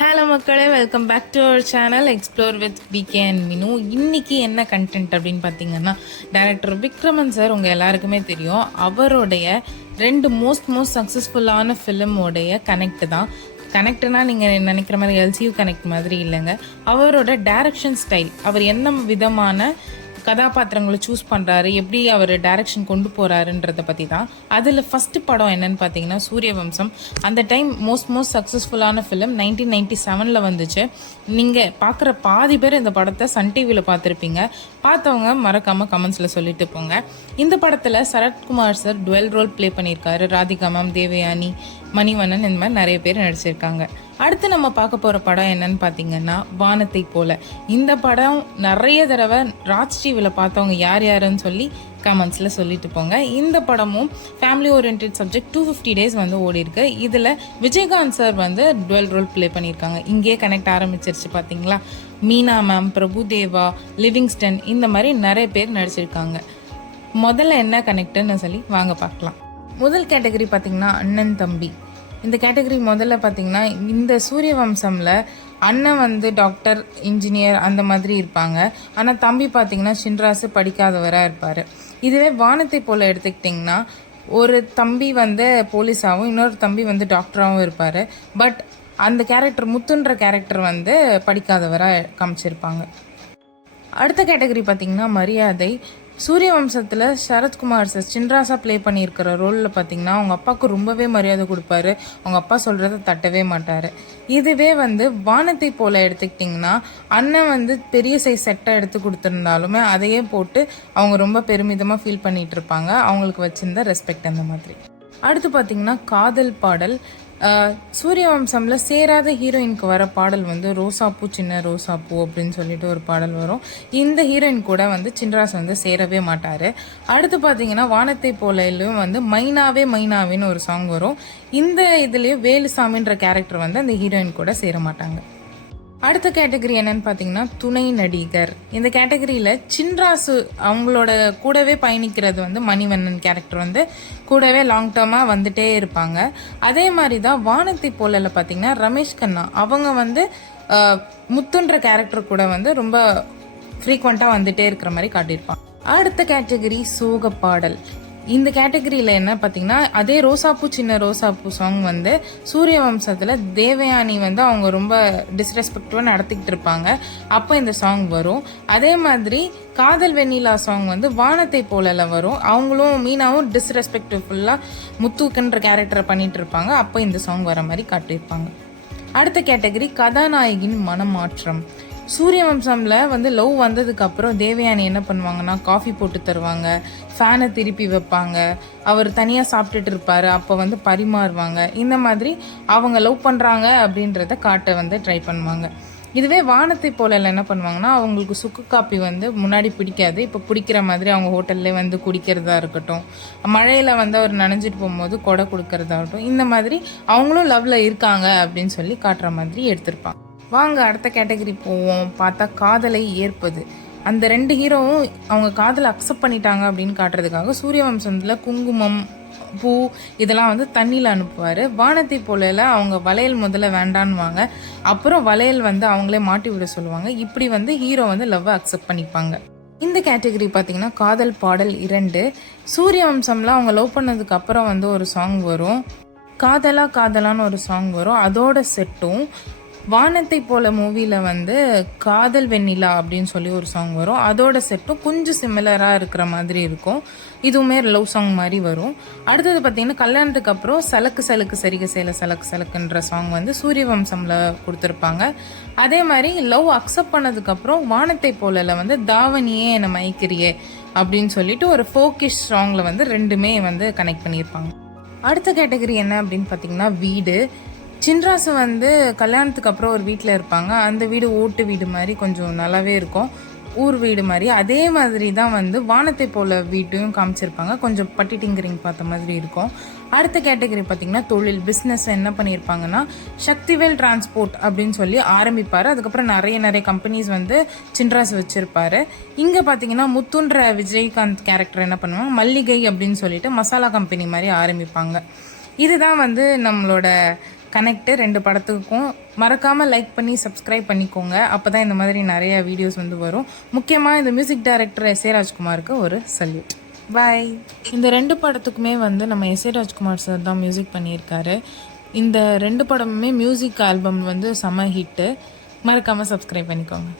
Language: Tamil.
ஹலோ மக்களே, welcome back to our channel explore with PK and Minu. இன்னைக்கு என்ன கண்டென்ட் அப்படின்னு பார்த்தீங்கன்னா, டைரக்டர் விக்ரமன் சார் உங்கள் எல்லாருக்குமே தெரியும். அவருடைய ரெண்டு மோஸ்ட் சக்ஸஸ்ஃபுல்லான ஃபிலிமோடைய கனெக்ட் தான். கனெக்ட்னா நீங்கள் நினைக்கிற மாதிரி எல்சியூ கனெக்ட் மாதிரி இல்லைங்க. அவரோட டைரக்ஷன் ஸ்டைல், அவர் என்ன விதமான கதாபாத்திரங்களை சூஸ் பண்ணுறாரு, எப்படி அவர் டைரக்ஷன் கொண்டு போகிறாருன்றதை பற்றி தான். அதில் ஃபஸ்ட்டு படம் என்னன்னு பார்த்தீங்கன்னா சூரியவம்சம். அந்த டைம் மோஸ்ட் சக்ஸஸ்ஃபுல்லான ஃபிலிம் 1997 வந்துச்சு. நீங்கள் பார்க்குற பாதி பேர் இந்த படத்தை சன் டிவியில் பார்த்துருப்பீங்க. பார்த்தவங்க மறக்காமல் கமெண்ட்ஸில் சொல்லிட்டு போங்க. இந்த படத்தில் Sarathkumar sir dual role play பண்ணியிருக்காரு. ராதிகா மேம், தேவயானி, மணிவண்ணன், இந்த மாதிரி நிறைய பேர் நடிச்சிருக்காங்க. அடுத்து நம்ம பார்க்க போகிற படம் என்னன்னு பார்த்தீங்கன்னா வானத்தை போல. இந்த படம் நிறைய தடவை ராஜ் டிவியில் பார்த்தவங்க யார் யாருன்னு சொல்லி கமெண்ட்ஸில் சொல்லிட்டு போங்க. இந்த படமும் ஃபேமிலி ஓரியன்ட் சப்ஜெக்ட் 250 டேஸ் வந்து ஓடி இருக்கு. இதில் விஜயகாந்த் சார் வந்து டுவெல் ரோல் ப்ளே பண்ணியிருக்காங்க. இங்கேயே கனெக்ட் ஆரம்பிச்சிருச்சு பார்த்தீங்களா. மீனா மேம், பிரபுதேவா, லிவிங்ஸ்டன், இந்த மாதிரி நிறைய பேர் நடிச்சிருக்காங்க. முதல்ல என்ன கனெக்ட்னு சொல்லி வாங்க பார்க்கலாம். முதல் கேட்டகரி பார்த்தீங்கன்னா அண்ணன் தம்பி. இந்த கேட்டகரி முதல்ல பார்த்தீங்கன்னா, இந்த சூரியவம்சமில் அண்ணன் வந்து டாக்டர், இன்ஜினியர் அந்த மாதிரி இருப்பாங்க. ஆனால் தம்பி பார்த்தீங்கன்னா சின்ராசு படிக்காதவராக இருப்பார். இதுவே வானத்தை போல் எடுத்துக்கிட்டிங்கன்னா, ஒரு தம்பி வந்து போலீஸாகவும் இன்னொரு தம்பி வந்து டாக்டராகவும் இருப்பார். பட் அந்த கேரக்டர் முத்துன்ற கேரக்டர் வந்து படிக்காதவராக காமிச்சிருப்பாங்க. அடுத்த கேட்டகரி பார்த்திங்கன்னா மரியாதை. சூரியவம்சத்தில் சரத்குமார் சார் சின்ராசா ப்ளே பண்ணியிருக்கிற ரோலில் பார்த்திங்கன்னா அவங்க அப்பாவுக்கு ரொம்பவே மரியாதை கொடுப்பாரு. அவங்க அப்பா சொல்கிறத தட்டவே மாட்டார். இதுவே வந்து வானத்தை போல் எடுத்துக்கிட்டிங்கன்னா, அண்ணன் வந்து பெரிய சைஸ் செட்டை எடுத்து கொடுத்துருந்தாலுமே அதையே போட்டு அவங்க ரொம்ப பெருமிதமாக ஃபீல் பண்ணிகிட்டு இருப்பாங்க. அவங்களுக்கு வச்சுருந்த ரெஸ்பெக்ட் அந்த மாதிரி. அடுத்து பார்த்திங்கன்னா காதல் பாடல். சூரியவம்சமில் சேராத ஹீரோயினுக்கு வர பாடல் வந்து ரோசாப்பூ சின்ன ரோசாப்பூ அப்படின்னு சொல்லிட்டு ஒரு பாடல் வரும். இந்த ஹீரோயின் கூட வந்து சின்ராஸ் வந்து சேரவே மாட்டார். அடுத்து பார்த்தீங்கன்னா வானத்தை போலையிலும் வந்து மைனாவே மைனாவேன்னு ஒரு சாங் வரும். இந்த இதுலேயும் வேலுசாமின்ற கேரக்டர் வந்து அந்த ஹீரோயின் கூட சேர மாட்டாங்க. அடுத்த கேட்டகரி என்னன்னு பார்த்தீங்கன்னா துணை நடிகர். இந்த கேட்டகரியில் சின்ராசு அவங்களோட கூடவே பயணிக்கிறது வந்து மணிவண்ணன் கேரக்டர் வந்து கூடவே லாங் டேர்மாக வந்துட்டே இருப்பாங்க. அதே மாதிரி தான் வானத்தை போலில் பார்த்தீங்கன்னா ரமேஷ் கண்ணா அவங்க வந்து முத்துன்ற கேரக்டர் கூட வந்து ரொம்ப ஃப்ரீக்வெண்ட்டாக வந்துட்டே இருக்கிற மாதிரி காட்டியிருப்பாங்க. அடுத்த கேட்டகரி சோக பாடல். இந்த கேட்டகரியில் என்ன பார்த்தீங்கன்னா, அதே ரோசாப்பூ சின்ன ரோசாப்பூ சாங் வந்து சூரியவம்சத்தில் தேவயானி வந்து அவங்க ரொம்ப டிஸ்ரெஸ்பெக்டிவாக நடத்திக்கிட்டு இருப்பாங்க. அப்போ இந்த சாங் வரும். அதே மாதிரி காதல் வெண்ணிலா சாங் வந்து வானத்தை போலல வரும். அவங்களும் மீனாவும் டிஸ்ரெஸ்பெக்டிவ்ஃபுல்லாக முத்துக்குன்ற கேரக்டரை பண்ணிட்டு இருப்பாங்க. அப்போ இந்த சாங் வர மாதிரி காட்டியிருப்பாங்க. அடுத்த கேட்டகரி கதாநாயகின் மனமாற்றம். சூரியவம்சமில் வந்து லவ் வந்ததுக்கப்புறம் தேவயானி என்ன பண்ணுவாங்கன்னா காஃபி போட்டு தருவாங்க, ஃபேனை திருப்பி வைப்பாங்க, அவர் தனியாக சாப்பிட்டுட்டு இருப்பார், அப்போ வந்து பரிமாறுவாங்க. இந்த மாதிரி அவங்க லவ் பண்ணுறாங்க அப்படின்றத காட்ட வந்து ட்ரை பண்ணுவாங்க. இதுவே வானத்தை போல என்ன பண்ணுவாங்கன்னா, அவங்களுக்கு சுக்கு காப்பி வந்து முன்னாடி பிடிக்காது, இப்போ பிடிக்கிற மாதிரி அவங்க ஹோட்டல்லே வந்து குடிக்கிறதா இருக்கட்டும், மழையில் வந்து அவர் நனைஞ்சிட்டு போகும்போது கொடை கொடுக்கறதாகட்டும், இந்த மாதிரி அவங்களும் லவ்வில் இருக்காங்க அப்படின்னு சொல்லி காட்டுற மாதிரி எடுத்திருப்பாங்க. வாங்க அடுத்த கேட்டகரி போவோம். பார்த்தா காதலை ஏற்பது. அந்த ரெண்டு ஹீரோவும் அவங்க காதலை அக்செப்ட் பண்ணிட்டாங்க அப்படின்னு காட்டுறதுக்காக சூரியவம்சத்தில் குங்குமம், பூ இதெல்லாம் வந்து தண்ணியில் அனுப்புவார். வானத்தை போல அவங்க வளையல் முதல்ல வேண்டான்னுவாங்க, அப்புறம் வளையல் வந்து அவங்களே மாட்டி விட சொல்லுவாங்க. இப்படி வந்து ஹீரோ வந்து லவ்வை அக்செப்ட் பண்ணிப்பாங்க. இந்த கேட்டகரி பார்த்தீங்கன்னா காதல் பாடல் 2. சூரியவம்சம்ல அவங்க லவ் பண்ணதுக்கு அப்புறம் வந்து ஒரு சாங் வரும், காதலா காதலான்னு ஒரு சாங் வரும். அதோட செட்டும் வானத்தை போல மூவியில் வந்து காதல் வெண்ணிலா அப்படின்னு சொல்லி ஒரு சாங் வரும். அதோட செட்டும் கொஞ்சம் சிமிலராக இருக்கிற மாதிரி இருக்கும். இதுவுமே லவ் சாங் மாதிரி வரும். அடுத்தது பார்த்தீங்கன்னா கல்யாணத்துக்கு அப்புறம் சலக்கு சலக்கு சரிக சேல சலக்கு சலக்குன்ற சாங் வந்து சூரியவம்சமில் கொடுத்துருப்பாங்க. அதே மாதிரி லவ் அக்செப்ட் பண்ணதுக்கப்புறம் வானத்தை போலல வந்து தாவணியே என்னை மயக்கிறியே அப்படின்னு சொல்லிட்டு ஒரு ஃபோக்கிஷ் சாங்கில் வந்து ரெண்டுமே வந்து கனெக்ட் பண்ணியிருப்பாங்க. அடுத்த கேட்டகரி என்ன அப்படின்னு பார்த்தீங்கன்னா வீடு. சின்ராசு வந்து கல்யாணத்துக்கு அப்புறம் ஒரு வீட்டில் இருப்பாங்க. அந்த வீடு ஓட்டு வீடு மாதிரி கொஞ்சம் நல்லாவே இருக்கும், ஊர் வீடு மாதிரி. அதே மாதிரி தான் வந்து வானத்தை போல வீட்டையும் காமிச்சிருப்பாங்க, கொஞ்சம் பட்டி டிங்கரிங் பார்த்த மாதிரி இருக்கும். அடுத்த கேட்டகரி பார்த்திங்கன்னா தொழில், பிஸ்னஸ். என்ன பண்ணியிருப்பாங்கன்னா சக்திவேல் டிரான்ஸ்போர்ட் அப்படின்னு சொல்லி ஆரம்பிப்பார். அதுக்கப்புறம் நிறைய கம்பெனிஸ் வந்து சின்ராசு வச்சுருப்பார். இங்கே பார்த்திங்கன்னா முத்துன்ற விஜயகாந்த் கேரக்டர் என்ன பண்ணுவாங்க, மல்லிகை அப்படின்னு சொல்லிட்டு மசாலா கம்பெனி மாதிரி ஆரம்பிப்பாங்க. இதுதான் வந்து நம்மளோட கனெக்ட் ரெண்டு படத்துக்கும். மறக்காமல் லைக் பண்ணி சப்ஸ்கிரைப் பண்ணிக்கோங்க. அப்போ தான் இந்த மாதிரி நிறைய வீடியோஸ் வந்து வரும். முக்கியமாக இந்த மியூசிக் டைரக்டர் எஸ் ஏ ராஜ்குமாருக்கு ஒரு சல்யூட். பாய். இந்த ரெண்டு படத்துக்குமே வந்து நம்ம எஸ் ஏ ராஜ்குமார் சார் தான் மியூசிக் பண்ணியிருக்காரு. இந்த ரெண்டு படமுமே மியூசிக் ஆல்பம் வந்து செம ஹிட்டு. மறக்காமல் சப்ஸ்கிரைப் பண்ணிக்கோங்க.